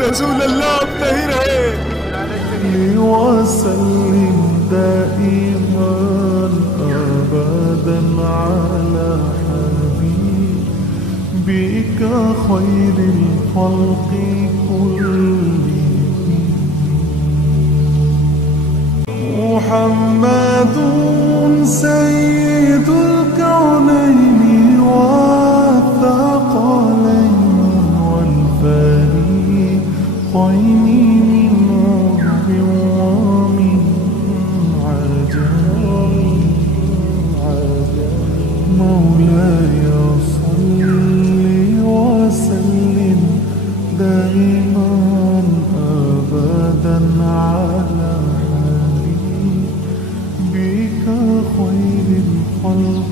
रसूल अल्लाह नहीं रहे। وسلم دائما أبدا على حبيبك خير الخلق كلهم. محمد سيد الكونين والثقلين والفريقين من عرب ومن عجم. مولاي صل وسلم دائما أبدا على حبيبك خير الخلق